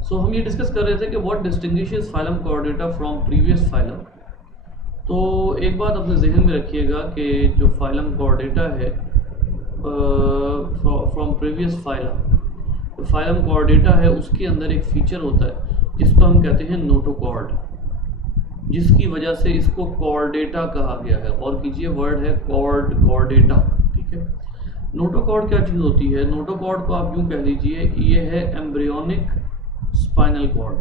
सो हम ये डिस्कस कर रहे थे कि व्हाट डिस्टिंग्विशेस फाइलम कोऑर्डिनेटा फ्रॉम प्रीवियस फाइलम। तो एक बात अपने जहन में रखिएगा कि जो फाइलम कोऑर्डिनेटा है फ्रॉम प्रीवियस फाइलम, तो फाइलम कोऑर्डिनेटा है उसके अंदर एक फीचर होता है जिसको हम कहते हैं नोटोकॉर्ड, जिसकी वजह से इसको कोऑर्डिनेटा कहा गया है। और कीजिए वर्ड है कोऑर्डिनेटा, ठीक है। नोटोकॉर्ड क्या चीज़ होती है? नोटोकॉर्ड को आप यूँ कह लीजिए ये है एम्ब्रियोनिक स्पाइनल कॉर्ड।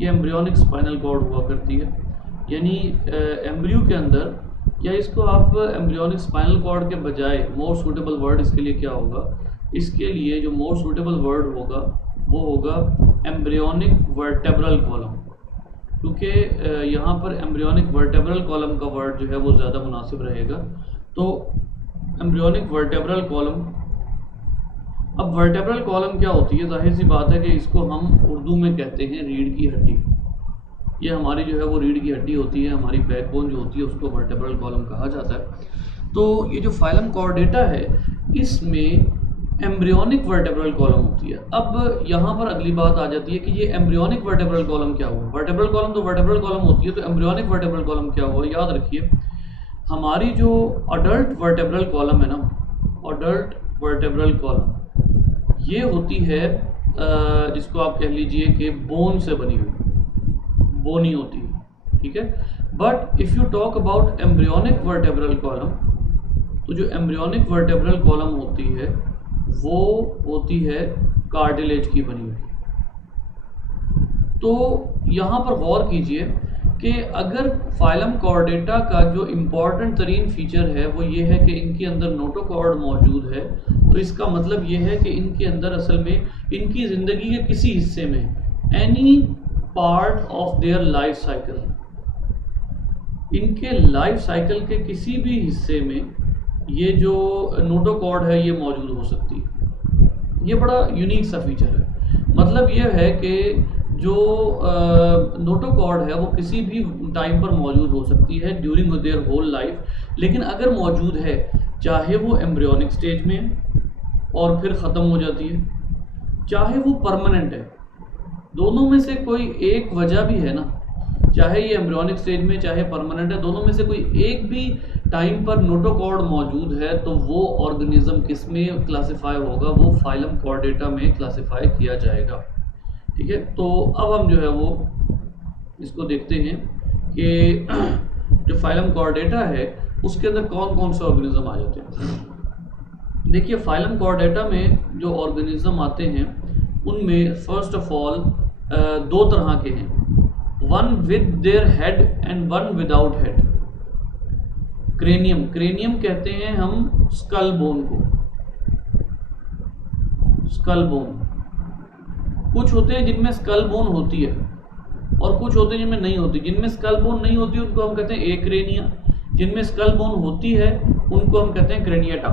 ये एम्ब्रियोनिक स्पाइनल कॉर्ड हुआ करती है, यानी एम्ब्रियो के अंदर, या इसको आप एम्ब्रियोनिक स्पाइनल कॉर्ड के बजाय मोर सूटेबल वर्ड इसके लिए क्या होगा? इसके लिए जो मोर सूटेबल वर्ड होगा वो होगा एम्ब्रियोनिक वर्टेब्रल कॉलम, क्योंकि यहाँ पर एम्ब्रियोनिक वर्टेब्रल कॉलम का वर्ड जो है वो ज़्यादा मुनासिब रहेगा। तो एम्ब्रियोनिक वर्टेब्रल कॉलम, अब वर्टेब्रल कॉलम क्या होती है? जाहिर सी बात है कि इसको हम उर्दू में कहते हैं रीढ़ की हड्डी। ये हमारी जो है वो रीढ़ की हड्डी होती है, हमारी बैकबोन जो होती है उसको वर्टेब्रल कॉलम कहा जाता है। तो ये जो फाइलम कोऑर्डिनेटा है इसमें एम्ब्रियोनिक वर्टेब्रल कॉलम होती है। अब यहाँ पर अगली बात आ जाती है कि ये एम्ब्रियोनिक वर्टेब्रल कॉलम क्या हुआ? वर्टेब्रल कॉलम तो वर्टेब्रल कॉलम होती है, तो एम्ब्रियोनिक वर्टेब्रल कॉलम क्या हुआ? याद रखिए हमारी जो अडल्ट वर्टेब्रल कॉलम है ना, अडल्ट वर्टेब्रल कॉलम ये होती है जिसको आप कह लीजिए कि बोन से बनी हुई, बोनी होती है, ठीक है। But if you talk about embryonic vertebral column, तो जो एम्ब्रियोनिक वर्टेब्रल कॉलम होती है वो होती है कार्टिलेज की बनी हुई। तो यहाँ पर गौर कीजिए कि अगर फाइलम कोऑर्डिनेटा का जो इम्पॉर्टेंट तरीन फीचर है वो ये है कि इनके अंदर नोटोकॉर्ड मौजूद है, तो इसका मतलब ये है कि इनके अंदर असल में इनकी ज़िंदगी के किसी हिस्से में any part of their life cycle, इनके लाइफ साइकिल के किसी भी हिस्से में ये जो नोटोकॉर्ड है ये मौजूद हो सकती है। ये बड़ा यूनिक सा फीचर है। मतलब ये है कि जो नोटोकॉर्ड है वो किसी भी टाइम पर मौजूद हो सकती है ड्यूरिंग देयर होल लाइफ, लेकिन अगर मौजूद है चाहे वो एम्ब्रियोनिक स्टेज में है और फिर ख़त्म हो जाती है, चाहे वो परमानेंट है, दोनों में से कोई एक वजह भी है ना, चाहे ये एम्ब्रियोनिक स्टेज में चाहे परमानेंट है, दोनों में से कोई एक भी टाइम पर नोटोकॉर्ड मौजूद है तो वो ऑर्गेनिज्म किस में क्लासिफाई होगा? वो फाइलम कोऑर्डिनेटा में क्लासिफाई किया जाएगा, ठीक है। तो अब हम जो है वो इसको देखते हैं कि जो फाइलम कोऑर्डिनेटा है उसके अंदर कौन कौन से ऑर्गेनिज्म आ जाते हैं। देखिए फाइलम कोऑर्डिनेटा में जो ऑर्गेनिज्म आते हैं उनमें फर्स्ट ऑफ ऑल दो तरह के हैं, one with their head and one without head. Cranium, cranium कहते हैं हम स्कल बोन को, स्कल बोन। कुछ होते हैं जिनमें स्कल बोन होती है और कुछ होते हैं जिनमें नहीं होती। जिनमें स्कल बोन नहीं होती उनको हम कहते हैं एक्रेनिया, जिनमें स्कल बोन होती है उनको हम कहते हैं क्रेनिएटा,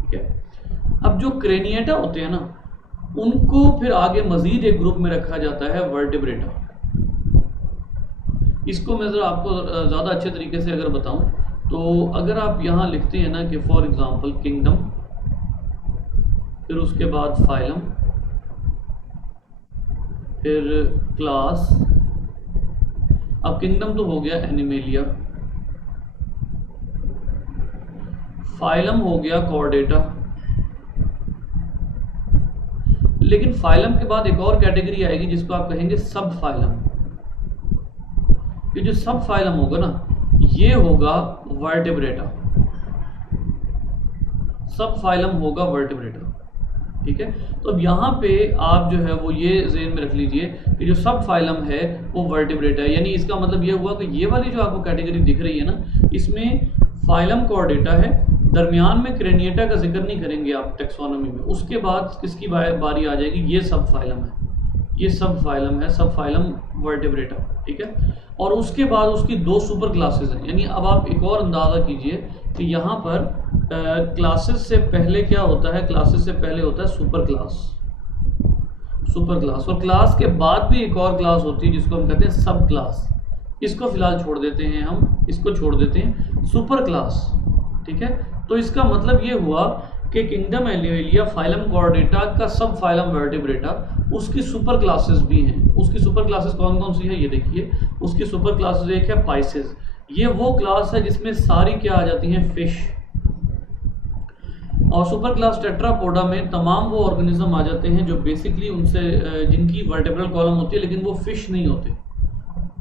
ठीक है। अब जो क्रेनिएटा होते हैं ना उनको फिर आगे मजीद एक ग्रुप में रखा जाता है वर्टिब्रेटा। इसको मैं ज़रा आपको ज़्यादा अच्छे तरीके से अगर बताऊं तो अगर आप यहाँ लिखते हैं ना कि फॉर एग्जांपल किंगडम, फिर उसके बाद फाइलम, फिर क्लास। अब किंगडम तो हो गया एनिमेलिया, फाइलम हो गया कोऑर्डिनेटा, लेकिन फाइलम के बाद एक और कैटेगरी आएगी जिसको आप कहेंगे सब फाइलम। ये जो सब फाइलम होगा ना ये होगा वर्टिब्रेटा, सब फाइलम होगा वर्टिब्रेटा, ठीक है। तो अब यहाँ पे आप जो है वो ये ज़हन में रख लीजिए कि जो सब फाइलम है वो वर्टिब्रेटा है, यानी इसका मतलब ये हुआ कि ये वाली जो आपको कैटेगरी दिख रही है ना इसमें फाइलम कोऑर्डिनेटा है, दरमियान में क्रेनिएटा का जिक्र नहीं करेंगे आप टेक्सोनोमी में, उसके बाद किसकी बारी आ जाएगी? ये सब फाइलम है, ये सब फाइलम है, सब फाइलम वर्टिब्रेटा, ठीक है। और उसके बाद उसकी दो सुपर क्लासेस हैं, यानी अब आप एक और अंदाज़ा कीजिए कि यहाँ पर क्लासेस से पहले क्या होता है? क्लासेस से पहले होता है सुपर क्लास, सुपर क्लास, और क्लास के बाद भी एक और क्लास होती है जिसको हम कहते हैं सब क्लास। इसको फिलहाल छोड़ देते हैं हम, इसको छोड़ देते हैं, सुपर क्लास, ठीक है। तो इसका मतलब ये हुआ कि किंगडम एनिमेलिया फाइलम कॉर्डेटा का सब फाइलम वर्टिब्रेटा, उसकी सुपर क्लासेस भी हैं। उसकी सुपर क्लासेस कौन कौन सी है ये देखिए। उसकी सुपर क्लासेस एक है पाइसेस, ये वो क्लास है जिसमें सारी क्या आ जाती हैं, फिश। और सुपर क्लास टेट्रापोडा में तमाम वो ऑर्गेनिज्म आ जाते हैं जो बेसिकली उनसे जिनकी वर्टेब्रल कॉलम होती है लेकिन वो फिश नहीं होते।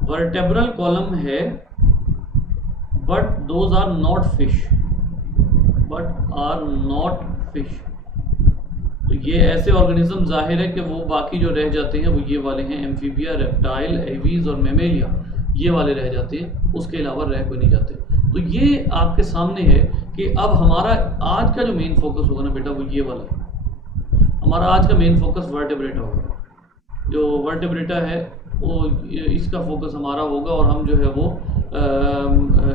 वर्टेब्रल कॉलम है but those are not fish, तो ये ऐसे ऑर्गेनिज्म जाहिर है कि वो बाकी जो रह जाते हैं वो ये वाले हैं, एम्फीबिया, रेप्टाइल, एवीज और मेमेलिया, ये वाले रह जाते हैं, उसके अलावा रह कोई नहीं जाते। तो ये आपके सामने है कि अब हमारा आज का जो मेन फोकस होगा ना बेटा वो ये वाला है। हमारा आज का मेन फोकस वर्टेब्रेटा होगा। जो वर्टेब्रेटा है वो इसका फोकस हमारा होगा और हम जो है वो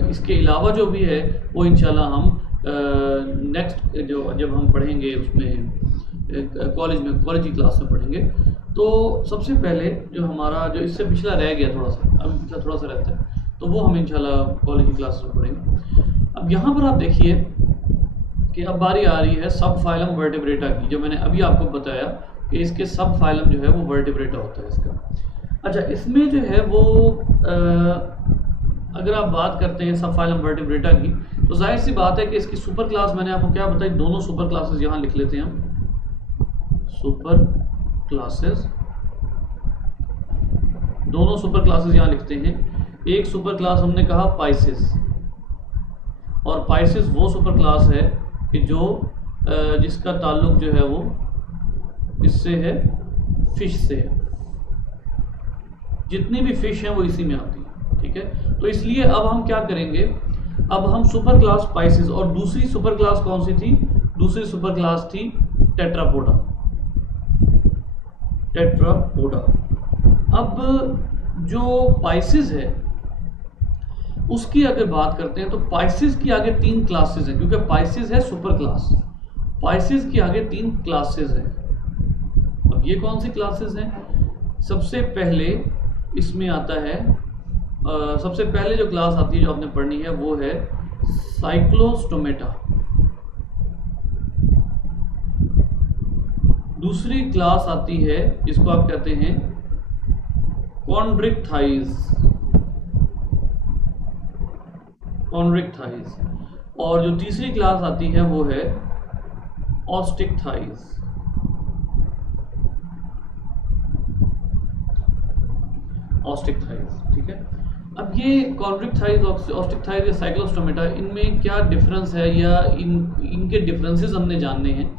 इसके अलावा जो भी है वो इंशाल्लाह हम नेक्स्ट जब हम पढ़ेंगे उसमें कॉलेज की क्लास में पढ़ेंगे। तो सबसे पहले जो हमारा जो इससे पिछला रह गया थोड़ा सा, अभी पिछला थोड़ा सा रहता है, तो वो हम इंशाल्लाह कॉलेज की क्लास में पढ़ेंगे। अब यहाँ पर आप देखिए कि अब बारी आ रही है सब फाइलम वर्टिब्रेटा की, जो मैंने अभी आपको बताया कि इसके सब फाइलम जो है वो वर्टिब्रेटा होता है इसका। अच्छा, इसमें जो है वो अगर आप बात करते हैं सब फाइलम वर्टिब्रेटा की, तो जाहिर सी बात है कि इसकी सुपर क्लास मैंने आपको क्या बताई, दोनों सुपर क्लासेस यहाँ लिख लेते हैं हम। सुपर क्लासेस, दोनों सुपर क्लासेस यहाँ लिखते हैं। एक सुपर क्लास हमने कहा पाइसेस, और पाइसेस वो सुपर क्लास है कि जो जिसका ताल्लुक जो है वो इससे है, फिश से है। जितनी भी फिश हैं वो इसी में आती है, ठीक है। तो इसलिए अब हम क्या करेंगे, अब हम सुपर क्लास पाइसेस, और दूसरी सुपर क्लास कौन सी थी, दूसरी सुपर क्लास थी टेट्रापोडा। अब जो पाइसेस है उसकी अगर बात करते हैं तो पाइसेस की आगे 3 क्लासेस हैं, क्योंकि पाइसेस है सुपर क्लास, पाइसेस की आगे 3 क्लासेस हैं। अब ये कौन सी क्लासेस हैं, सबसे पहले इसमें आता है सबसे पहले जो क्लास आती है जो आपने पढ़नी है वो है साइक्लोस्टोमेटा। दूसरी क्लास आती है जिसको आप कहते हैं कॉन्ड्रिक्टाइज, और जो तीसरी क्लास आती है वो है ऑस्टिक्टाइज। ठीक है। अब ये कॉन्ड्रिक्टाइज, ऑस्टिक्टाइज या साइक्लोस्टोमेटा, इनमें क्या डिफरेंस है या इनके डिफरेंसेस हमने जानने हैं।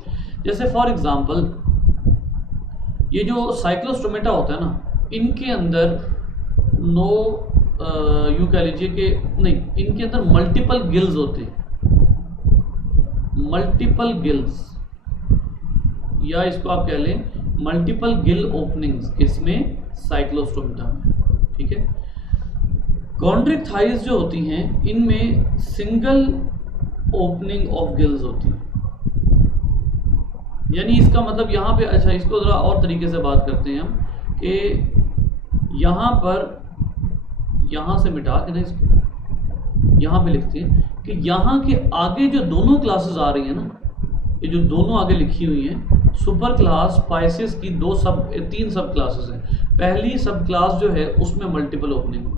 जैसे फॉर एग्जांपल ये जो साइक्लोस्टोमेटा होता है ना, इनके अंदर यूं कह लीजिए कि नहीं, इनके अंदर मल्टीपल गिल्स होते हैं, मल्टीपल गिल्स, या इसको आप कह लें मल्टीपल गिल ओपनिंग्स, इसमें साइक्लोस्टोमेटा में, ठीक है। कॉन्ड्रिक्टाइज जो होती हैं इनमें सिंगल ओपनिंग ऑफ गिल्स होती है। यानी इसका मतलब यहाँ पे, अच्छा इसको ज़रा और तरीके से बात करते हैं हम कि यहाँ पर, यहाँ से मिटा के ना इसको यहाँ पे लिखते हैं कि यहाँ के आगे जो दोनों क्लासेस आ रही हैं ना, ये जो दोनों आगे लिखी हुई हैं, सुपर क्लास पाइसेस की 3 सब क्लासेस हैं। पहली सब क्लास जो है उसमें मल्टीपल ओपनिंग होगा,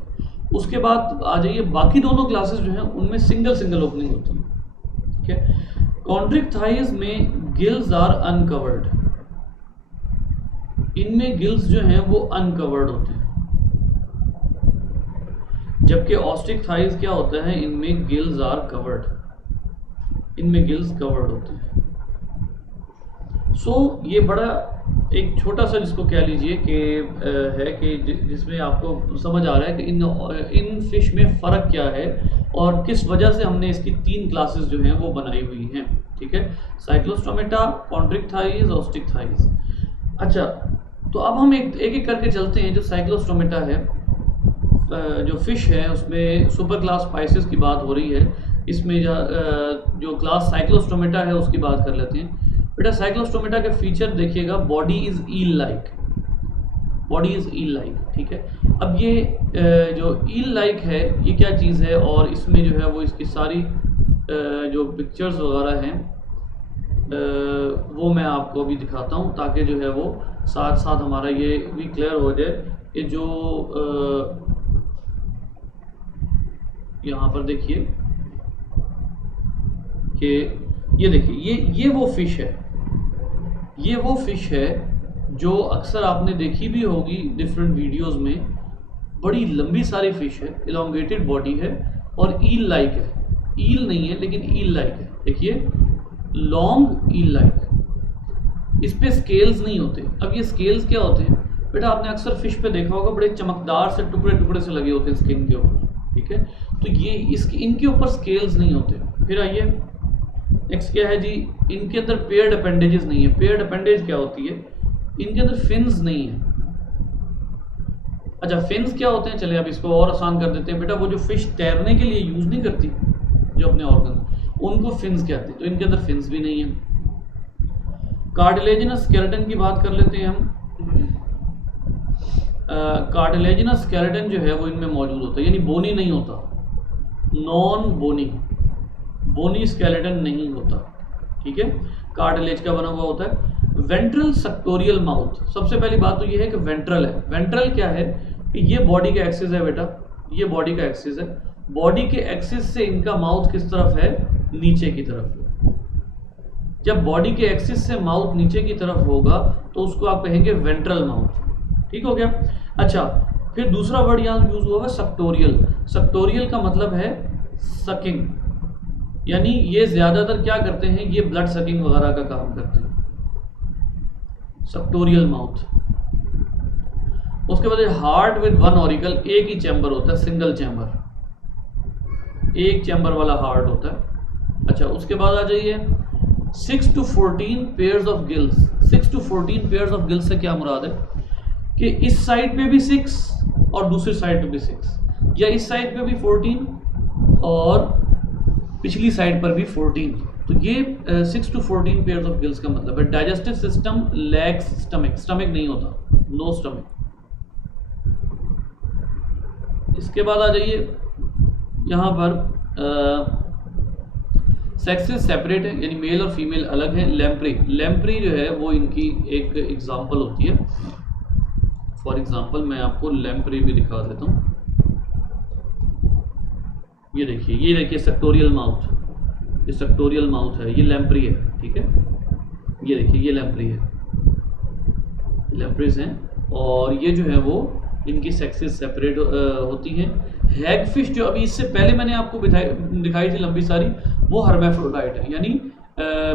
उसके बाद आ जाइए बाकी दोनों क्लासेस जो हैं उनमें सिंगल ओपनिंग होती है, ठीक है। कॉन्ड्रिक्टाइज में गिल्स आर अनकवर्ड, इनमें गिल्स जो हैं वो अनकवर्ड होते हैं, जबकि ऑस्टिक्टाइज क्या होता है, इनमें गिल्स आर कवर्ड, इनमें गिल्स कवर्ड होते हैं। ये बड़ा एक छोटा सा जिसको कह लीजिए कि है कि जिसमें आपको समझ आ रहा है कि इन फिश में फ़र्क क्या है और किस वजह से हमने इसकी 3 क्लासेस जो हैं वो बनाई हुई हैं, ठीक है। साइक्लोस्टोमेटा, कॉन्ड्रिक्टाइज, ऑस्टिक्टाइज। अच्छा, तो अब हम एक करके चलते हैं। जो साइक्लोस्टोमेटा है, जो फिश है, उसमें सुपर क्लास पाइसेस की बात हो रही है, इसमें जो क्लास साइक्लोस्टोमेटा है उसकी बात कर लेते हैं। बेटा साइक्लोस्टोमेटा के फीचर देखिएगा, बॉडी इज ईल लाइक, ठीक है। अब ये जो ईल लाइक है ये क्या चीज़ है, और इसमें जो है वो इसकी सारी जो पिक्चर्स वगैरह हैं वो मैं आपको अभी दिखाता हूँ, ताकि जो है वो साथ साथ हमारा ये भी क्लियर हो जाए कि जो यहाँ पर देखिए कि ये देखिए ये वो फिश है, ये वो फिश है जो अक्सर आपने देखी भी होगी डिफरेंट वीडियोस में। बड़ी लंबी सारी फिश है, इलोंगेटेड बॉडी है और ईल लाइक है। ईल नहीं है लेकिन ईल लाइक है, देखिए लॉन्ग ईल लाइक। इस पे स्केल्स नहीं होते। अब ये स्केल्स क्या होते हैं बेटा, आपने अक्सर फिश पे देखा होगा, बड़े चमकदार से टुकड़े टुकड़े से लगे होते हैं स्किन के ऊपर, ठीक है। तो ये इसकी इनके ऊपर स्केल्स नहीं होते। फिर आइए नेक्स्ट क्या है जी, इनके अंदर पेयर्ड अपेंडेजेस नहीं है। पेयर्ड अपेंडेज क्या होती है, इनके अंदर फिन्स नहीं है। अच्छा, फिन्स क्या होते हैं, चलिए अब इसको और आसान कर देते हैं बेटा। वो जो फिश तैरने के लिए यूज नहीं करती जो अपने ऑर्गन, उनको फिन्स कहते हैं। तो इनके अंदर फिन्स भी नहीं है। कार्टिलेजिनस स्केलेटन की बात कर लेते हैं हम। कार्टिलेजिनस स्केलेटन जो है वो इनमें मौजूद होता है, यानी बोनी नहीं होता, नॉन बोनी, बोनी स्केलेटन नहीं होता, ठीक है। कार्टिलेज का बना हुआ होता है। वेंट्रल सेक्टोरियल माउथ, सबसे पहली बात तो ये है कि वेंट्रल है। वेंट्रल क्या है कि ये बॉडी का एक्सिस है बेटा, ये बॉडी का एक्सिस है। बॉडी के एक्सिस से इनका माउथ किस तरफ है, नीचे की तरफ है। जब बॉडी के एक्सिस से माउथ नीचे की तरफ होगा तो उसको आप कहेंगे वेंट्रल माउथ, ठीक हो गया। अच्छा, फिर दूसरा वर्ड यहाँ यूज हुआ है सेक्टोरियल। सेक्टोरियल का मतलब है सकिंग, यानी ये ज्यादातर क्या करते हैं, ये ब्लड सकिंग वगैरह का काम करते हैं, सेक्टोरियल माउथ। उसके बाद हार्ट विद वन ऑरिकल, एक ही चैम्बर होता है, सिंगल चैम्बर, एक चैम्बर वाला हार्ट होता है। अच्छा, उसके बाद आ जाइए 6 to 14 pairs of gills. 6 to 14 pairs of gills से क्या मुराद है कि इस साइड पे भी 6 और दूसरी साइड पे भी 6, या इस साइड पे भी 14 और पिछली साइड पर भी 14। तो ये 6 to 14 पेयर्स ऑफ गिल्स का मतलब है। Digestive system lakhs stomach, stomach नहीं होता, नो स्टमक। इसके बाद आ जाइए यहाँ पर सेक्सेस सेपरेट है, यानी मेल और फीमेल अलग है। लैम्प्री, लैम्प्री जो है वो इनकी एक एग्जांपल होती है। फॉर एग्जांपल मैं आपको लैम्प्री भी दिखा देता हूँ। ये देखिए सेक्टोरियल माउथ, ये सेक्टोरियल माउथ है, ये लैम्प्री है, ठीक है। ये देखिए ये लैम्प्री है, लैम्प्रीज हैं, और ये जो है वो इनकी सेक्सेस सेपरेट होती हैं। हैगफिश जो अभी इससे पहले मैंने आपको दिखाई थी लंबी सारी, वो हर्मेफ्रोडाइट है, यानी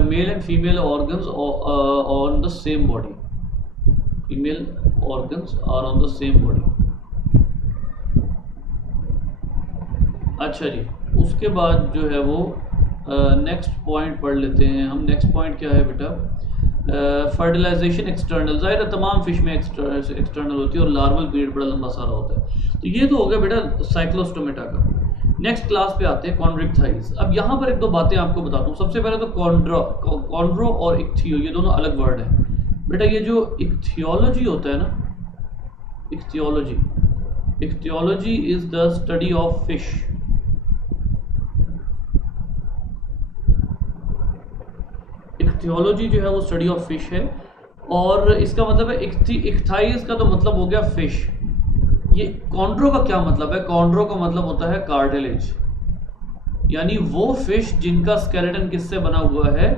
male and female organs on the same body, female organs are on the same body. अच्छा जी, उसके बाद जो है वो नेक्स्ट पॉइंट पढ़ लेते हैं हम। नेक्स्ट पॉइंट क्या है बेटा, फर्टिलाइजेशन एक्सटर्नल। जाहिर है तमाम फिश में एक्सटर्नल होती है और लार्वल पीरियड बड़ा लंबा सारा होता है। तो ये तो हो गया बेटा साइक्लोस्टोमेटा का। नेक्स्ट क्लास पे आते हैं कॉन्ड्रिक्थाइज। अब यहाँ पर एक दो बातें आपको बताता हूँ। सबसे पहले तो कॉन्ड्रो और इक्थियो, ये दोनों अलग वर्ड है बेटा। ये जो इक्थियोलॉजी होता है ना, ichthyology is the study of fish. Ichthyology जो है वो स्टडी ऑफ फिश है, और इसका मतलब है इक्थाइज का तो मतलब हो गया फिश। ये कॉन्ड्रो का क्या मतलब है, कॉन्ड्रो का मतलब होता है कार्टिलेज, यानी वो फिश जिनका स्केलेटन किससे बना हुआ है,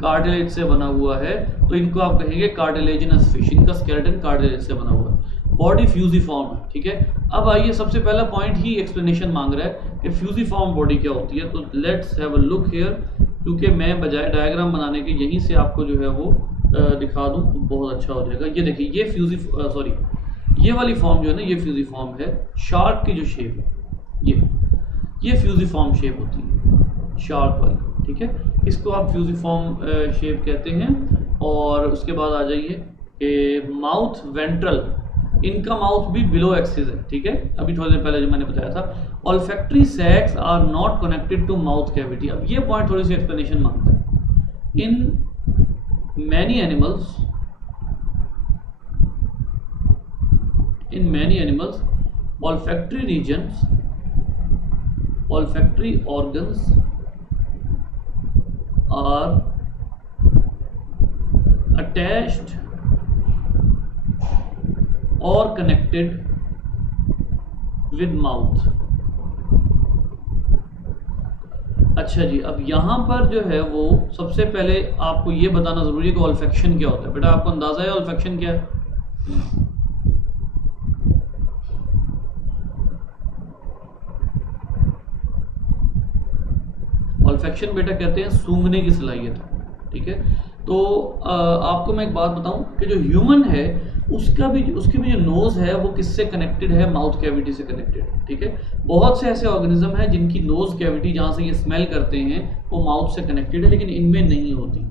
कार्टिलेज से बना हुआ है। तो इनको आप कहेंगे कार्टिलेजिनस फिश, इनका स्केलेटन कार्टिलेज से बना हुआ है। बॉडी फ्यूजिफॉर्म है, ठीक है। अब आइए सबसे पहला पॉइंट ही एक्सप्लेनेशन मांग रहा है कि फ्यूजिफॉर्म बॉडी क्या होती है। तो let's have a look here, क्योंकि मैं बजाय डायग्राम बनाने के यहीं से आपको जो है वो दिखा दूं तो बहुत अच्छा हो जाएगा। ये देखिए ये ये वाली फॉर्म जो है ना, ये फ्यूजिफॉर्म है। शार्क की जो शेप है ये फ्यूजिफॉर्म शेप होती है, शार्क वाली, ठीक है। इसको आप फ्यूजिफॉर्म शेप कहते हैं। और उसके बाद आ जाइए माउथ वेंट्रल, इनका माउथ भी बिलो एक्सिस है, ठीक है। अभी थोड़ी देर पहले जो मैंने बताया था। Olfactory sacs are not connected to mouth cavity. अब ये पॉइंट थोड़ी सी एक्सप्लेनेशन मांगता है। In many animals olfactory regions, olfactory organs are attached और कनेक्टेड विद माउथ। अच्छा जी, अब यहां पर जो है वो सबसे पहले आपको ये बताना जरूरी है कि ऑल्फैक्शन क्या होता है। बेटा आपको अंदाजा है ऑल्फैक्शन क्या है? ऑल्फैक्शन बेटा कहते हैं सूंघने की सलाहियत, ठीक है। तो आपको मैं एक बात बताऊं कि जो ह्यूमन है उसकी भी जो नोज है वो किससे कनेक्टेड है? माउथ कैविटी से कनेक्टेड है, ठीक है। बहुत से ऐसे ऑर्गेनिज्म हैं जिनकी नोज कैविटी जहां से ये स्मेल करते हैं वो माउथ से कनेक्टेड है, लेकिन इनमें नहीं होती।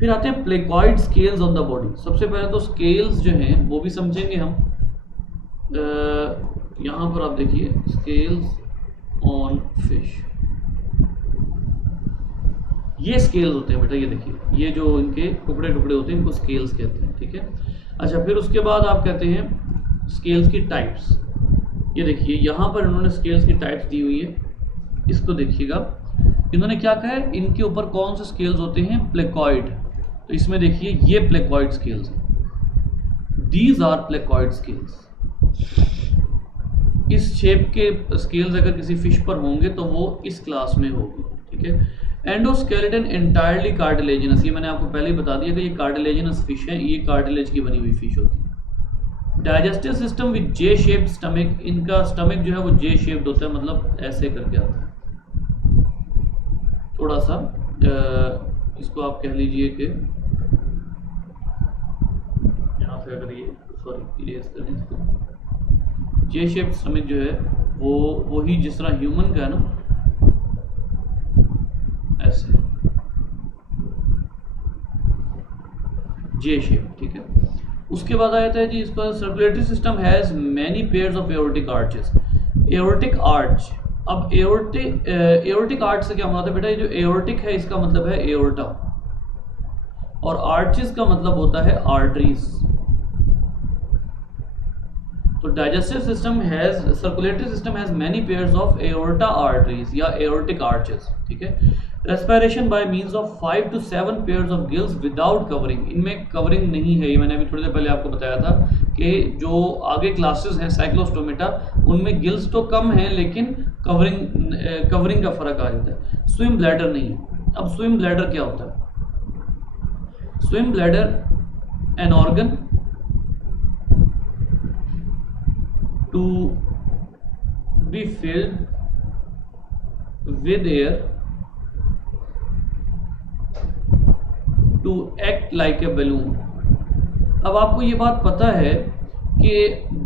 फिर आते हैं placoid scales on the body. सबसे पहले तो स्केल्स जो हैं वो भी समझेंगे हम। यहां पर आप देखिए स्केल्स ऑन फिश, ये स्केल्स होते हैं बेटा, ये देखिए, ये जो इनके टुकड़े टुकड़े होते हैं इनको स्केल्स कहते हैं, ठीक है। अच्छा, फिर उसके बाद आप कहते हैं स्केल्स की टाइप्स। ये देखिए यहाँ पर इन्होंने स्केल्स की टाइप्स दी हुई है, इसको देखिएगा। इन्होंने क्या कहा है, इनके ऊपर कौन से स्केल्स होते हैं? प्लेकॉइड। तो इसमें देखिए ये प्लेकॉइड स्केल्स हैं, दीज आर प्लेकॉइड स्केल्स। इस शेप के स्केल्स अगर किसी फिश पर होंगे तो वो इस क्लास में होगी, ठीक है। एंडोस्केलेटन एंटायरली कार्टिलेजिनस, ये मैंने आपको पहले ही बता दिया कि ये कार्टिलेजिनस फिश है, ये कार्टिलेज की बनी हुई फिश होती है। Digestive system with J shaped stomach, इनका स्टमक जो है वो जे शेप्ड होता है, मतलब ऐसे करके आता है थोड़ा सा। इसको आप कह लीजिए कि यहाँ से अगर ये सॉरी इरेज करें इसको, जे शेप्ड स्टमक जो है वो वही जिस तरह ह्यूमन का है ना, ऐसे जे शेप, ठीक है। उसके बाद आया था जी इसका circulatory system has many pairs of aortic arches. Aortic arch, अब एओर्टिक आर्च से क्या मतलब है बेटा? ये जो एओर्टिक है इसका मतलब है एओर्टा, और आर्चेस का मतलब होता है आर्टरीज। तो digestive system has, circulatory system has many pairs of aorta arteries या एओर्टिक आर्चेस, ठीक है। Respiration by means of 5 to 7 pairs of gills without covering, इनमें कवरिंग नहीं है। ये मैंने अभी थोड़ी देर पहले आपको बताया था कि जो आगे क्लासेस हैं साइक्लोस्टोमेटा उनमें गिल्स तो कम हैं लेकिन कवरिंग का फर्क आ जाता है। स्विम ब्लैडर नहीं है। अब स्विम ब्लैडर क्या होता है? Swim bladder an organ to be filled with air to act like a balloon। अब आपको ये बात पता है कि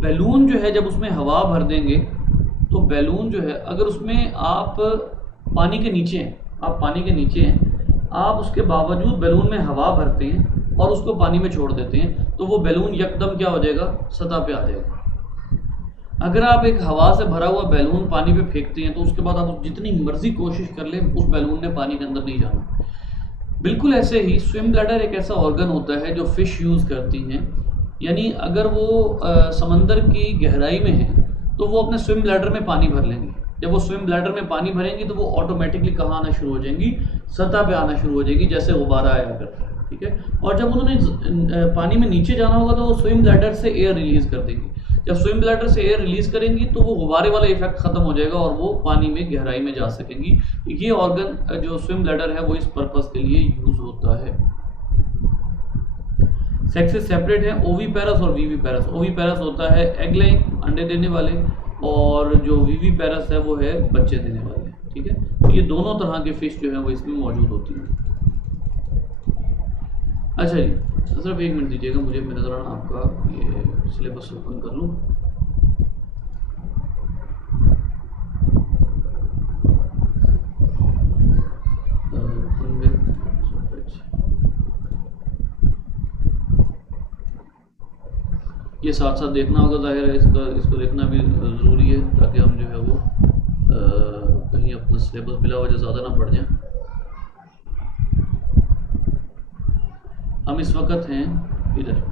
बैलून जो है जब उसमें हवा भर देंगे तो बैलून जो है अगर उसमें आप पानी के नीचे हैं, आप उसके बावजूद बैलून में हवा भरते हैं और उसको पानी में छोड़ देते हैं तो वो बैलून यकदम क्या हो जाएगा? सतह पे आ जाएगा। अगर आप एक हवा से भरा हुआ बैलून पानी पे फेंकते हैं तो उसके बाद आप जितनी मर्जी कोशिश कर लें उस बैलून ने पानी के अंदर नहीं जाना। बिल्कुल ऐसे ही स्विम ब्लैडर एक ऐसा ऑर्गन होता है जो फिश यूज़ करती हैं, यानी अगर वो समंदर की गहराई में है तो वो अपने स्विम ब्लैडर में पानी भर लेंगी। जब वो स्विम ब्लैडर में पानी भरेंगी तो वो ऑटोमेटिकली कहाँ आना शुरू हो जाएंगी? सतह पे आना शुरू हो जाएगी, जैसे गुब्बारा आया करता है, ठीक है। और जब उन्होंने पानी में नीचे जाना होगा तो वो स्विम ब्लैडर से एयर रिलीज कर देंगी। जब स्विम ब्लैडर से एयर रिलीज करेंगी तो वो गुब्बारे वाला इफेक्ट खत्म हो जाएगा और वो पानी में गहराई में जा सकेंगी। ये ऑर्गन जो स्विम ब्लैडर है वो इस पर्पस के लिए यूज होता है। सेक्सेस सेपरेट है, ओवीपेरस और वीवीपेरस। ओवीपेरस होता है एग लेइंग, अंडे देने वाले, और जो वीवीपेरस है वो है बच्चे देने वाले, ठीक है। ये दोनों तरह के फिश जो है वो इसमें मौजूद होती हैं। अच्छा जी, सिर्फ 1 मिनट दीजिएगा मुझे, मैं नजर आना आपका ये सिलेबस ओपन कर लूँ। ये साथ साथ देखना होगा, जाहिर है इसको देखना भी ज़रूरी है ताकि हम जो है वो कहीं अपना सिलेबस बिला वजह ज़्यादा ना पड़ जाए। हम इस वक्त हैं इधर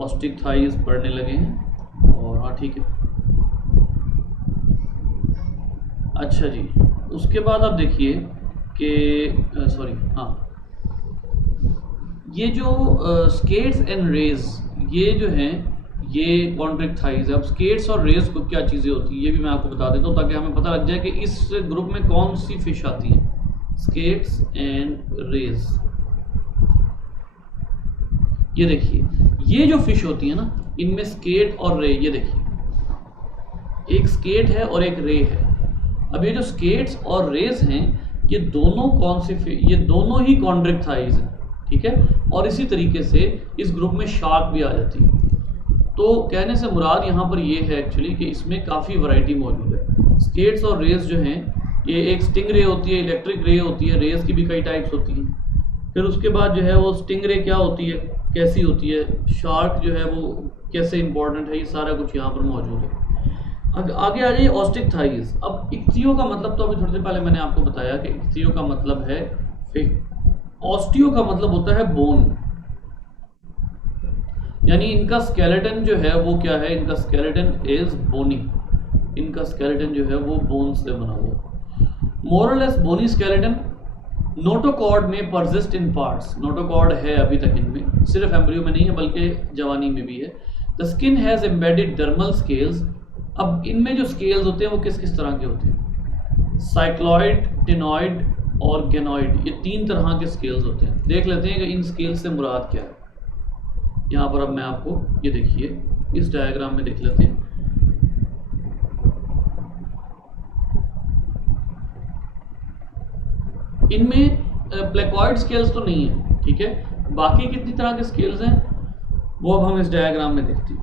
ऑस्टिक थाइज पढ़ने लगे हैं, और हाँ ठीक है। अच्छा जी, उसके बाद आप देखिए कि सॉरी हाँ, ये जो स्केट्स एंड रेज, ये जो हैं ये कॉन्ट्रिक थाइज है। अब स्केट्स और रेज को क्या चीज़ें होती हैं ये भी मैं आपको बता देता हूँ ताकि हमें पता लग जाए कि इस ग्रुप में कौन सी फिश आती हैं। स्केट्स एंड रेज, ये देखिए ये जो फिश होती है ना, इनमें स्केट और रे, ये देखिए एक स्केट है और एक रे है। अब ये जो स्केट्स और रेज हैं ये दोनों कौन से, ये दोनों ही कॉन्ड्रिक थाइज हैं, ठीक है। और इसी तरीके से इस ग्रुप में शार्क भी आ जाती है। तो कहने से मुराद यहाँ पर ये है एक्चुअली कि इसमें काफ़ी वैरायटी मौजूद है। स्केट्स और रेज जो हैं ये एक स्टिंग रे होती है, इलेक्ट्रिक रे होती है, रेज की भी कई टाइप्स होती हैं। फिर उसके बाद जो है वो स्टिंग रे क्या होती है, कैसी होती है, शार्क जो है वो कैसे इंपॉर्टेंट है, ये सारा कुछ यहाँ पर मौजूद है। आगे आ जाइए ऑस्टिक थाइज। अब इक्तियो का मतलब तो अभी थोड़ी देर पहले मैंने आपको बताया कि इक्तियो का मतलब है फिश, ऑस्टियो का मतलब होता है बोन, यानी इनका स्केलेटन जो है वो क्या है, इनका स्केलेटन इज बोनी, इनका स्केलेटन जो है वो बोन से बना हुआ, मोर और लेस बोनी स्केलेटन। नोटोकॉर्ड में परसिस्ट इन पार्ट्स, नोटोकॉर्ड है अभी तक इनमें, सिर्फ एम्ब्रियो में नहीं है बल्कि जवानी में भी है। The skin has embedded dermal scales. अब इनमें जो स्केल्स होते हैं वो किस किस तरह के होते हैं, साइक्लॉइड, टिनॉइड और गेनॉइड, ये 3 तरह के स्केल्स होते हैं। देख लेते हैं कि इन स्केल्स से मुराद क्या है। यहाँ पर अब मैं आपको ये देखिए इस डायग्राम में देख लेते हैं। इनमें प्लेकॉइड स्केल्स तो नहीं है, ठीक है। बाकी कितनी तरह के स्केल्स हैं वो अब हम इस डायग्राम में देखते हैं।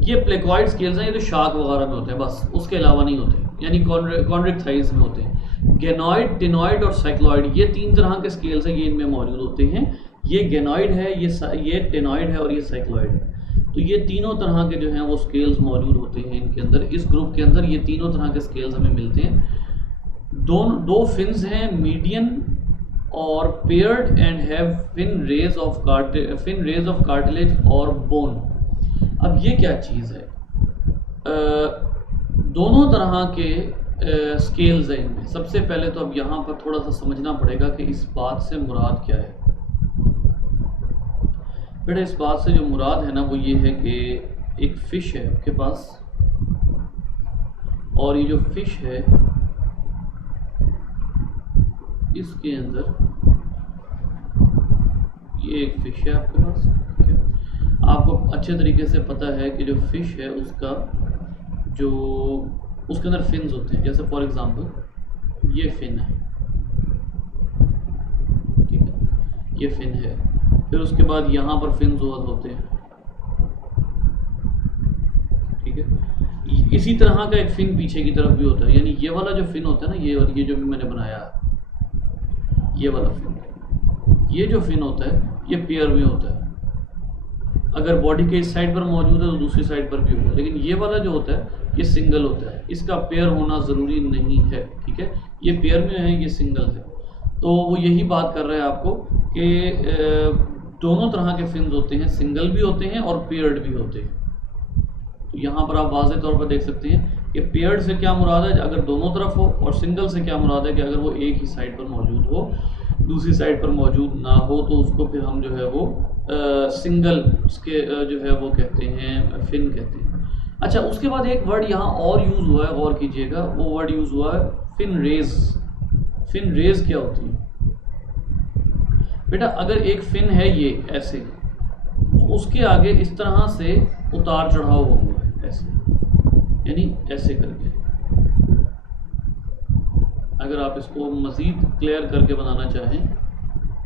ये प्लेकॉइड स्केल्स हैं, ये तो शार्क वगैरह में होते हैं बस, उसके अलावा नहीं होते, यानी कॉन्ड्रिक थाइज में होते हैं। गेनॉइड, टिनॉइड और साइक्लॉइड, ये 3 तरह के स्केल्स हैं, ये इनमें मौजूद होते हैं। ये गेनॉइड है, ये टिनॉइड है और ये साइक्लॉइड है। तो ये तीनों तरह के जो हैं वो स्केल्स मौजूद होते हैं इनके अंदर। इस ग्रुप के अंदर ये तीनों तरह के स्केल्स हमें मिलते हैं। दो फिन्स हैं, मीडियन और paired, and have fin rays of cartilage और बोन। अब ये क्या चीज़ है, दोनों तरह के स्केल्स हैं इनमें। सबसे पहले तो अब यहाँ पर थोड़ा सा समझना पड़ेगा कि इस बात से मुराद क्या है। बेटा इस बात से जो मुराद है ना वो ये है कि एक फ़िश है आपके पास, और ये जो फ़िश है इसके अंदर ये एक फ़िश है आपके पास, ठीक है। आपको अच्छे तरीके से पता है कि जो फ़िश है उसका जो उसके अंदर फिन्स होते हैं। जैसे फॉर एग्जांपल ये फिन है, ठीक है, ये फिन है। फिर उसके बाद यहाँ पर फिन्स होते हैं, ठीक है। इसी तरह का एक फिन पीछे की तरफ भी होता है, यानी ये वाला जो फिन होता है ना, ये और ये जो भी मैंने बनाया ये वाला फिन, ये जो फिन होता है ये पेयर में होता है। अगर बॉडी के इस साइड पर मौजूद है तो दूसरी साइड पर भी होगा, लेकिन ये वाला जो होता है ये सिंगल होता है, इसका पेयर होना ज़रूरी नहीं है, ठीक है। ये पेयर में है, ये सिंगल है। तो वो यही बात कर रहे हैं आपको कि दोनों तरह के फिन्स होते हैं, सिंगल भी होते हैं और पेयर्ड भी होते हैं। तो यहाँ पर आप वाज़ेह तौर पर देख सकते हैं कि पेयर्ड से क्या मुराद है अगर दोनों तरफ हो, और सिंगल से क्या मुराद है कि अगर वो एक ही साइड पर मौजूद हो, दूसरी साइड पर मौजूद ना हो तो उसको फिर हम जो है वो सिंगल उसके जो है वो कहते हैं, फिन कहते हैं। अच्छा, उसके बाद एक वर्ड यहाँ और यूज़ हुआ है, गौर कीजिएगा, वो वर्ड यूज़ हुआ है फिन रेज। फिन रेज क्या होती है बेटा, अगर एक फिन है ये ऐसे, उसके आगे इस तरह से उतार चढ़ाव हुआ है ऐसे, यानी ऐसे करके। अगर आप इसको मज़ीद क्लियर करके बनाना चाहें,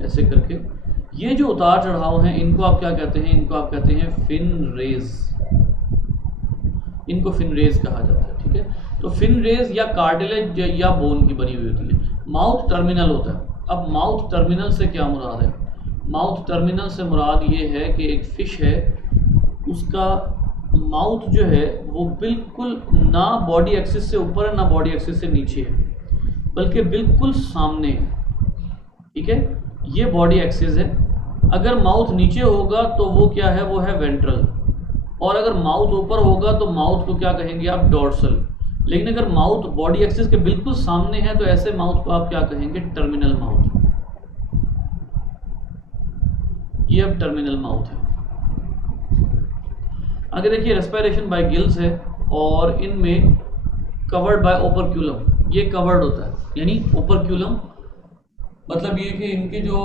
ऐसे करके ये जो उतार चढ़ाव हैं इनको आप क्या कहते हैं, इनको आप कहते हैं फिन रेज, इनको फिन रेज कहा जाता है, ठीक है। तो फिन रेज या कार्टिलेज या बोन की बनी हुई होती है। माउथ टर्मिनल होता है। अब माउथ टर्मिनल से क्या मुराद है, माउथ टर्मिनल से मुराद ये है कि एक फ़िश है, उसका माउथ जो है वो बिल्कुल ना बॉडी एक्सिस से ऊपर है ना बॉडी एक्सिस से नीचे है, बल्कि बिल्कुल सामने है, ठीक है। ये बॉडी एक्सिस है। अगर माउथ नीचे होगा तो वो क्या है, वो है वेंट्रल, और अगर माउथ ऊपर होगा तो माउथ को क्या कहेंगे आप, डॉर्सल। लेकिन अगर माउथ बॉडी एक्सिस के बिल्कुल सामने है तो ऐसे माउथ को आप क्या कहेंगे, टर्मिनल माउथ। ये अब टर्मिनल माउथ है। आगे देखिए रेस्पिरेशन बाय गिल्स है और इनमें कवर्ड बाय ओपरक्यूलम, ये कवर्ड होता है, यानी ओपरक्यूलम मतलब ये कि इनके जो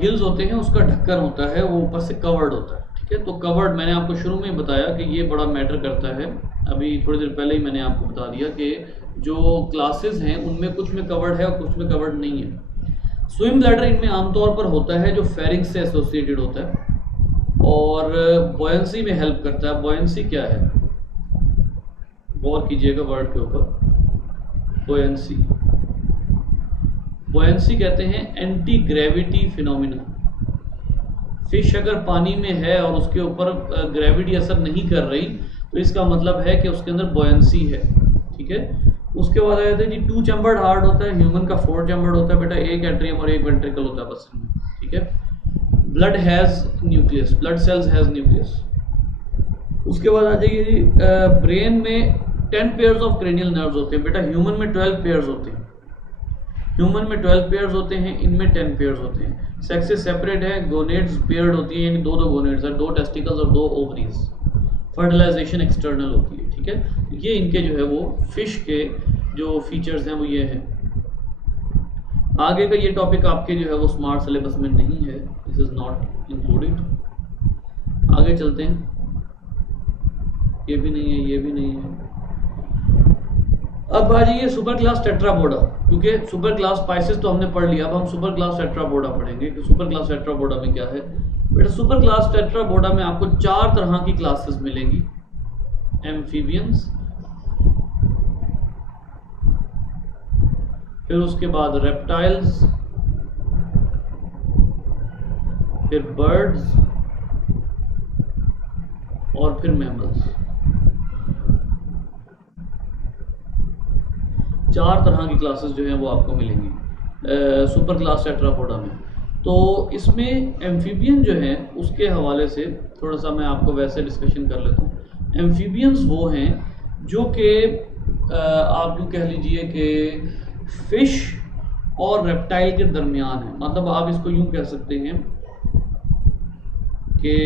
गिल्स होते हैं उसका ढक्कन होता है वो ऊपर से कवर्ड होता है, ठीक है। तो कवर्ड मैंने आपको शुरू में ही बताया कि ये बड़ा मैटर करता है, अभी थोड़ी देर पहले ही मैंने आपको बता दिया कि जो क्लासेस हैं उनमें कुछ में कवर्ड है और कुछ में कवर्ड नहीं है। स्विम ब्लैडर इनमें आमतौर पर होता है जो फेरिंग्स से एसोसिएटेड होता है और बॉयंसी में हेल्प करता है। बॉयंसी क्या है, गौर कीजिएगा वर्ड के ऊपर, बॉयंसी। बॉयंसी कहते हैं एंटी ग्रेविटी फिनोमिना। फिश अगर पानी में है और उसके ऊपर ग्रेविटी असर नहीं कर रही तो इसका मतलब है कि उसके अंदर बॉयंसी है, ठीक है। उसके बाद आ जाते हैं जी, 2 चैम्बर्ड हार्ट होता है, ह्यूमन का 4 चैम्बर्ड होता है बेटा, एक एट्रियम और एक वेंट्रिकल होता है बस इनमें, ठीक है। Blood has nucleus, blood cells has nucleus. उसके बाद आ जाइए जी, ब्रेन में 10 पेयर्स ऑफ क्रेनियल नर्व्स होते हैं बेटा, ह्यूमन में 12 पेयर्स होते हैं, ह्यूमन में 12 पेयर्स होते हैं, इनमें 10 पेयर्स होते हैं। सेक्सेस सेपरेट है, गोनेड्स पेयर्ड होती है, यानी 2 गोनेड्स है, 2 टेस्टिकल्स और 2 ओवरीज। फर्टिलाइजेशन एक्सटर्नल होती है, ठीक है। ये इनके जो है वो फिश के जो फीचर्स हैं वो ये हैं। आगे का ये टॉपिक आपके जो है वो स्मार्ट सिलेबस में नहीं है, दिस इज नॉट इंक्लूडेड। आगे चलते हैं, ये भी नहीं है, ये भी नहीं है। अब आ जाइए सुपर क्लास टेट्रापोडा, क्योंकि सुपर क्लास स्पाइसेस तो हमने पढ़ लिया, अब हम सुपर क्लास टेट्रापोडा पढ़ेंगे कि सुपर क्लास टेट्रापोडा में क्या है। बेटा सुपर क्लास टेट्रापोडा में आपको 4 तरह की क्लासेस मिलेंगी, एम्फीबियंस, फिर उसके बाद रेप्टाइल्स, फिर बर्ड्स और फिर मैमल्स। 4 तरह की क्लासेस जो हैं वो आपको मिलेंगी सुपर क्लास टेट्रापोडा में। तो इसमें एम्फीबियन जो है उसके हवाले से थोड़ा सा मैं आपको वैसे डिस्कशन कर लेता हूँ। एम्फीबियंस वो हैं जो कि आप यूँ कह लीजिए कि फिश और रेप्टाइल के दरमियान है, मतलब आप इसको यूँ कह सकते हैं कि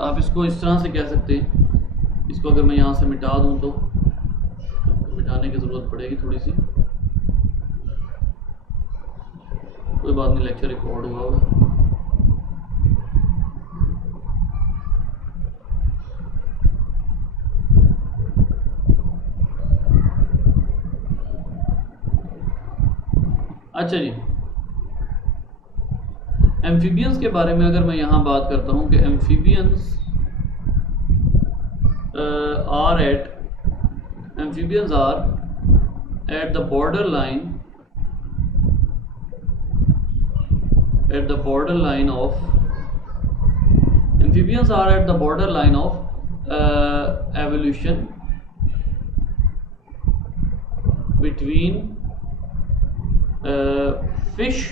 आप इसको इस तरह से कह सकते हैं, इसको अगर मैं यहाँ से मिटा दूँ तो मिटाने की ज़रूरत पड़ेगी थोड़ी सी, कोई बात नहीं, लेक्चर रिकॉर्ड हुआ होगा। अच्छा जी, एम्फीबियंस के बारे में अगर मैं यहाँ बात करता हूँ कि amphibians amphibians are at the borderline of amphibians are at the borderline of evolution between fish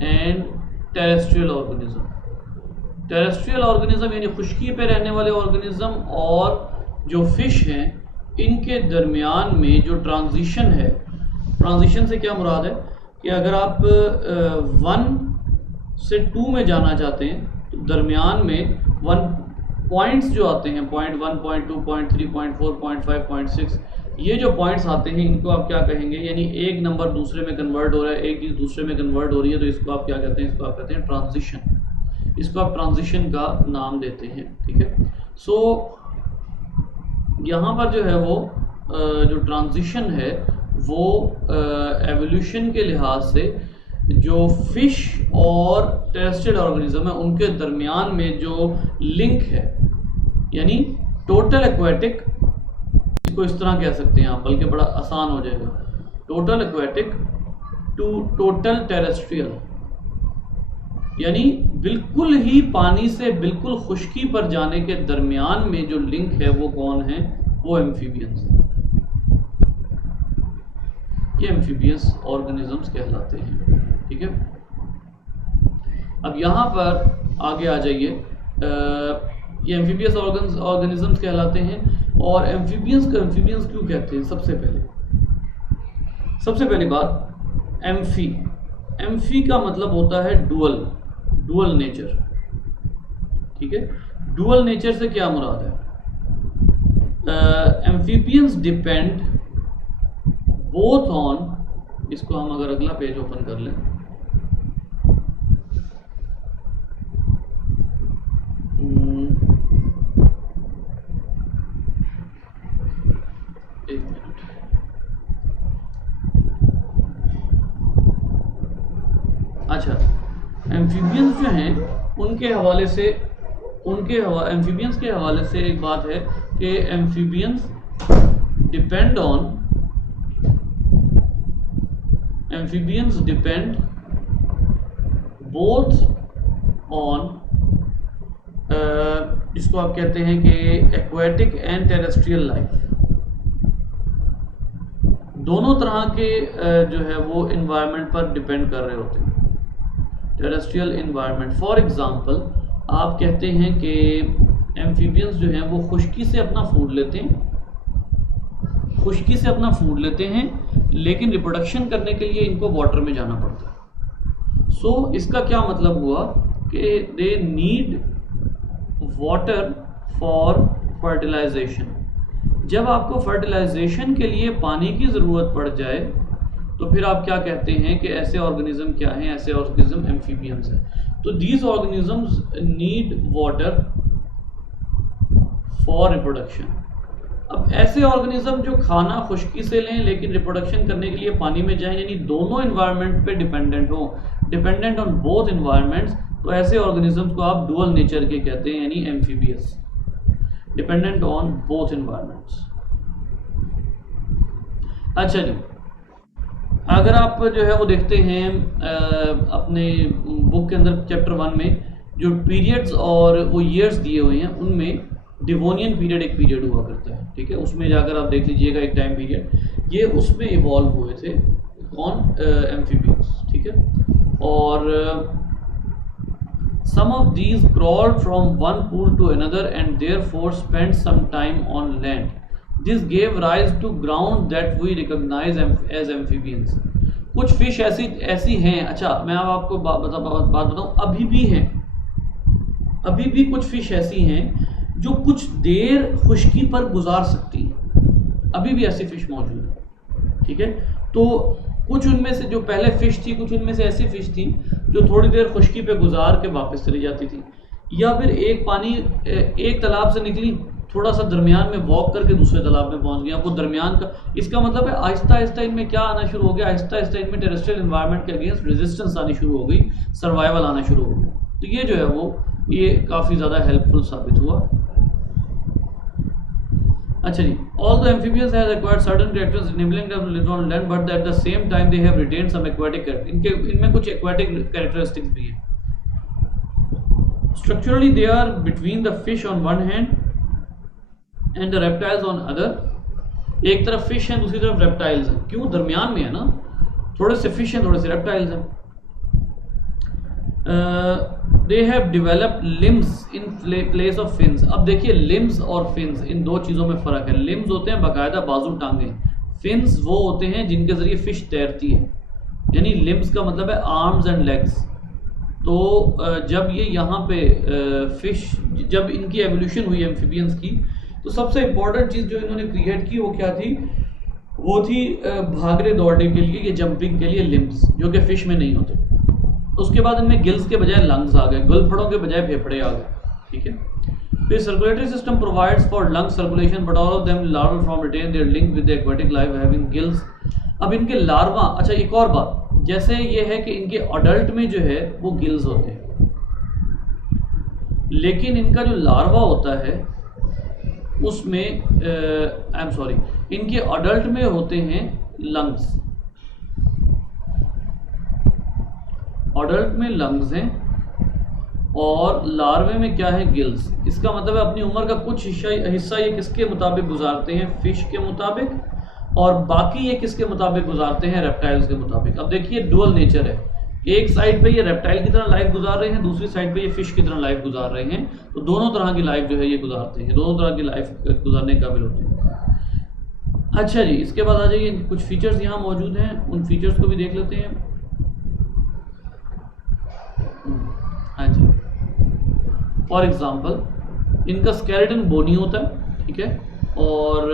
and terrestrial organism। Terrestrial organism यानी खुश्की पे रहने वाले ऑर्गेनिज्म और जो फिश हैं इनके दरमियान में जो ट्रांजिशन है, ट्रांजिशन से क्या मुराद है कि अगर आप 1 से 2 में जाना चाहते हैं तो दरमियान में 1 पॉइंट्स जो आते हैं, point 1, point 2, point 3, point 4, point 5, point 6, ये जो पॉइंट्स आते हैं इनको आप क्या कहेंगे, यानी एक नंबर दूसरे में कन्वर्ट हो रहा है, एक चीज़ दूसरे में कन्वर्ट हो रही है, तो इसको आप क्या कहते हैं, इसको आप कहते हैं ट्रांजिशन, इसको आप ट्रांजिशन का नाम देते हैं, ठीक है। सो यहाँ पर जो है वो जो ट्रांजिशन है वो एवोल्यूशन के लिहाज से जो फिश और टेरेस्ट्रियल ऑर्गेनिज्म है उनके दरमियान में जो लिंक है, यानी टोटल एक्वेटिक, इसको इस तरह कह सकते हैं आप, बल्कि बड़ा आसान हो जाएगा, total aquatic to total terrestrial, यानी बिल्कुल ही पानी से बिल्कुल खुश्की पर जाने के दरमियान में जो लिंक है वो कौन है, वो एम्फीबियंस है। ये एम्फीबियस ऑर्गेनिजम्स कहलाते हैं, ठीक है। अब यहाँ पर आगे आ जाइए, ये एम्फीबियस ऑर्गेनिजम्स कहलाते हैं। और एम्फीबियंस को एम्फीबियंस क्यों कहते हैं? सबसे पहली बात, एम्फी एम्फी का मतलब होता है डुअल नेचर। ठीक है, डुअल नेचर से क्या मुराद है? एम्फीबियंस डिपेंड बोथ ऑन, इसको हम अगर अगला पेज ओपन कर लें, एक मिनट, अच्छा, एम्फीबियंस जो हैं उनके हवाले से, एम्फीबियंस के हवाले से एक बात है कि amphibians depend on, amphibians depend both on, जिसको आप कहते हैं कि एक्वेटिक एंड टेरेस्ट्रियल लाइफ, दोनों तरह के जो है वो इन्वायरमेंट पर डिपेंड कर रहे होते हैं। टेरेस्ट्रियल इन्वायरमेंट, फॉर एग्जांपल आप कहते हैं कि एम्फीबियंस जो हैं वो खुश्की से अपना फूड लेते हैं, खुश्की से अपना फूड लेते हैं, लेकिन रिप्रोडक्शन करने के लिए इनको वाटर में जाना पड़ता है। सो इसका क्या मतलब हुआ कि they need water for fertilization. जब आपको फर्टिलाइजेशन के लिए पानी की ज़रूरत पड़ जाए तो फिर आप क्या कहते हैं कि ऐसे ऑर्गेनिज्म क्या हैं? ऐसे ऑर्गेनिज्म एम्फीबियंस हैं। तो these organisms need water for reproduction. अब ऐसे ऑर्गेनिज्म जो खाना खुश्की से लें लेकिन रिप्रोडक्शन करने के लिए पानी में जाएं, यानी दोनों इन्वायरमेंट पे डिपेंडेंट हो, डिपेंडेंट ऑन बोथ इन्वायरमेंट्स, तो ऐसे ऑर्गेनिजम्स को आप डुअल नेचर के कहते हैं, यानी amphibious, dependent on both environments. अच्छा जी, अगर आप जो है वो देखते हैं अपने बुक के अंदर चैप्टर 1 में जो पीरियड्स और वो ईयर्स दिए हुए हैं, उनमें डिवोनियन पीरियड एक पीरियड हुआ करता है। ठीक है, उसमें जाकर आप देख लीजिएगा एक टाइम पीरियड, ये उसमें इवॉल्व हुए थे कौन? एम्फीबियंस। ठीक है, और some of these crawled from one pool to another and therefore spent some time on land. This gave rise to ground that we recognize as amphibians. कुछ फिश ऐसी हैं, अच्छा मैं अब आपको बात बताऊं, अभी भी हैं, अभी भी कुछ फिश ऐसी हैं जो कुछ देर खुश्की पर गुजार सकती हैं, अभी भी ऐसी फिश मौजूद है। ठीक है, तो कुछ उनमें से जो पहले फिश थी, कुछ उनमें से ऐसी फिश थी जो थोड़ी देर खुश्की पे गुजार के वापस चली जाती थी, या फिर एक तालाब से निकली, थोड़ा सा दरमियान में वॉक करके दूसरे तालाब में पहुंच गया, वो दरमियान का, इसका मतलब है आहिस्ता आहिस्ता इनमें क्या आना शुरू हो गया, आहिस्ता आहिस्ता इनमें टेरेस्ट्रियल एनवायरनमेंट के अगेंस्ट रेजिस्टेंस आनी शुरू हो गई, सर्वाइवल आना शुरू हो गया। तो ये जो है वो ये काफ़ी ज़्यादा हेल्पफुल साबित हुआ। अच्छा जी, although amphibians have acquired certain characters enabling them to live on land, but at the same time they have retained some aquatic characteristics. इनमें कुछ aquatic characteristics भी हैं. Structurally, they are between the fish on one hand and the reptiles on other. एक तरफ fish हैं, दूसरी तरफ reptiles हैं. क्यों? दरमियान में है ना, थोड़े से fish हैं, थोड़े से reptiles हैं. They have developed limbs in place of fins. अब देखिए limbs और fins, इन दो चीज़ों में फ़र्क है. limbs होते हैं बाकायदा बाजू टांगे, fins वो होते हैं जिनके ज़रिए फिश तैरती है, यानी limbs का मतलब है arms and legs. तो जब ये यहाँ पे फिश, जब इनकी एवोल्यूशन हुई एम्फीबियंस की, तो सबसे इम्पोर्टेंट चीज़ जो इन्होंने क्रिएट की वो क्या थी? वो थी भागने दौड़ने के लिए, ये जंपिंग के लिए limbs, जो कि फिश में नहीं होते. उसके बाद इनमें गिल्स के बजाय लंग्स आ गए, गलफड़ों के बजाय फेफड़े आ गए. ठीक है, फिर circulatory system provides for lung circulation, but all of them larva form retain their link with the aquatic life having gills. अब इनके लार्वा, अच्छा एक और बात, जैसे ये है कि इनके अडल्ट में जो है वो गिल्स होते हैं, लेकिन इनका जो लार्वा होता है उसमें इनके अडल्ट में होते हैं लंग्स, अडल्ट में लंग्स हैं और लार्वे में क्या है? गिल्स. इसका मतलब है अपनी उम्र का कुछ हिस्सा ये किसके मुताबिक गुजारते हैं? फिश के मुताबिक, और बाकी ये किसके मुताबिक गुजारते हैं? रेप्टाइल्स के मुताबिक. अब देखिए डुअल नेचर है, एक साइड पे ये रेप्टाइल की तरह लाइफ गुजार रहे हैं, दूसरी साइड पे ये फिश की तरह लाइफ गुजार रहे हैं, तो दोनों तरह की लाइफ जो है ये गुजारते हैं, दोनों तरह की लाइफ गुजारने काबिल होते हैं. अच्छा जी, इसके बाद आ जाइए, कुछ फीचर्स यहाँ मौजूद हैं, उन फीचर्स को भी देख लेते हैं. हाँ जी, फॉर एग्जाम्पल इनका स्केलेटन बोनी होता है, ठीक है, और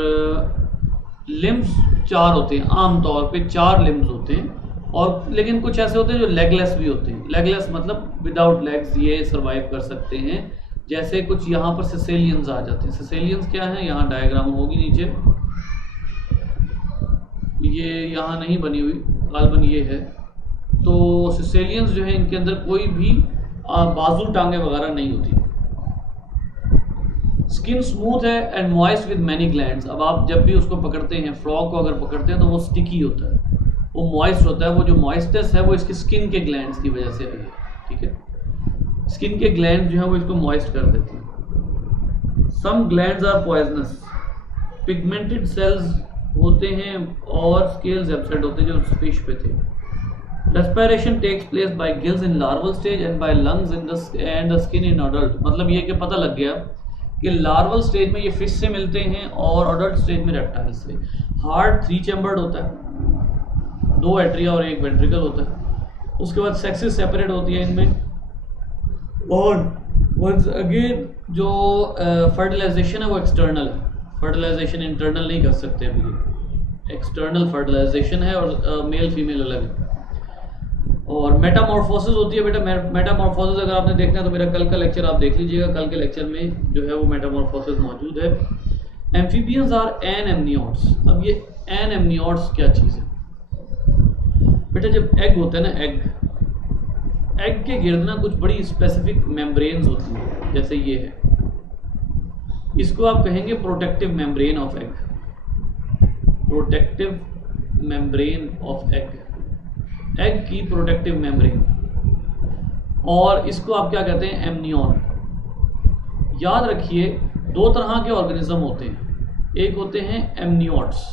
लिम्स 4 होते हैं, आमतौर पे 4 लिम्स होते हैं, और लेकिन कुछ ऐसे होते हैं जो लेगलेस भी होते हैं। लेगलेस मतलब विदाउट लेग्स, ये सर्वाइव कर सकते हैं। जैसे कुछ यहाँ पर सिसेलियंस आ जाते हैं। सिसेलियंस क्या है, यहाँ डायग्राम होगी नीचे, ये यहाँ नहीं बनी हुई, गालबन ये है। तो सिसेलियंस जो है इनके अंदर कोई भी बाजू टांगे वगैरह नहीं होती। स्किन स्मूथ है and moist with many glands. अब आप जब भी उसको पकड़ते हैं, फ्रॉग को अगर पकड़ते हैं, तो वो स्टिकी होता है, वो मॉइस्ट होता है। वो जो मॉइस्टनेस है वो इसकी स्किन के ग्लैंड्स की वजह से आई है, ठीक है। स्किन के ग्लैंड जो है वो इसको मॉइस्ट कर देते हैं। Some glands are poisonous, pigmented cells होते हैं और स्केल्स एब्सेंट होते हैं, जो फिश पे थे। Respiration takes place by gills in larval stage and by lungs in the skin in adult. मतलब ये कि पता लग गया कि लार्वल स्टेज में ये फिश से मिलते हैं और अडल्ट स्टेज में रेप्टाइल से। हार्ट 3 चैम्बर्ड होता है, 2 एट्रिया और 1 वेंट्रिकल होता है। उसके बाद सेक्सेस सेपरेट होती है इनमें, और वंस अगेन जो फर्टिलाइजेशन है वो एक्सटर्नल है। फर्टिलाइजेशन इंटरनल नहीं कर सकते अभी, एक्सटर्नल फर्टिलाइजेशन है, और मेल फीमेल अलग है। और मेटामॉर्फोसिस होती है। बेटा मेटामॉर्फोसिस अगर आपने देखना है तो मेरा कल का लेक्चर आप देख लीजिएगा, कल के लेक्चर में जो है वो मेटामॉर्फोसिस मौजूद है। Amphibians are anamniotes. अब ये एनेमनियोट्स क्या चीज़ है बेटा, जब एग होता है ना, एग के गिर्द ना कुछ बड़ी स्पेसिफिक मेम्ब्रेन्स होती हैं, जैसे ये है, इसको आप कहेंगे protective membrane of egg, protective membrane of egg, egg की प्रोटेक्टिव मेम्ब्रेन। और इसको आप क्या कहते हैं, एमनियन। याद रखिए 2 तरह के ऑर्गेनिज्म होते हैं, एक होते हैं एमनियोट्स।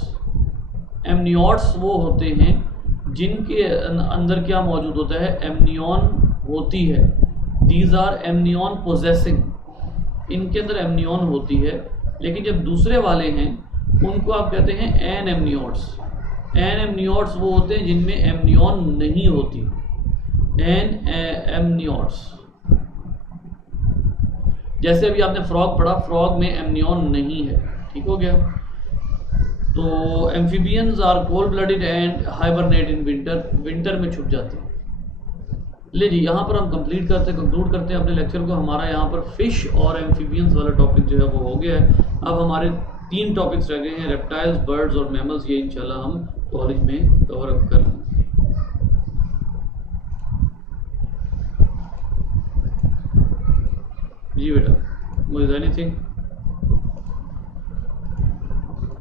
एमनियोट्स वो होते हैं जिनके अंदर क्या मौजूद होता है, एमनियन होती है। दीज आर एमनियन पोजेसिंग, इनके अंदर एमनियन होती है। लेकिन जब दूसरे वाले हैं उनको आप कहते हैं एनेमनियोट्स। एनेमनियोट्स वो होते हैं जिनमें एमनियन नहीं होती, एनेमनियोट्स। जैसे अभी आपने फ्रॉग पढ़ा, फ्रॉग में एमनियन नहीं है, ठीक हो गया। तो amphibians are cold blooded and hibernate in winter, winter में छुप जाते हैं। ले जी, यहाँ पर हम कंक्लूड करते हैं अपने लेक्चर को। हमारा यहाँ पर फिश और एम्फीबियंस वाला टॉपिक जो है वो हो गया है। अब हमारे 3 टॉपिक्स रह गए हैं, रेप्टाइल्स, बर्ड्स और मैमल्स। ये इंशाल्लाह हम कॉलेज में कवर अप कर लेंगे। जी बेटा, मुझे एनीथिंग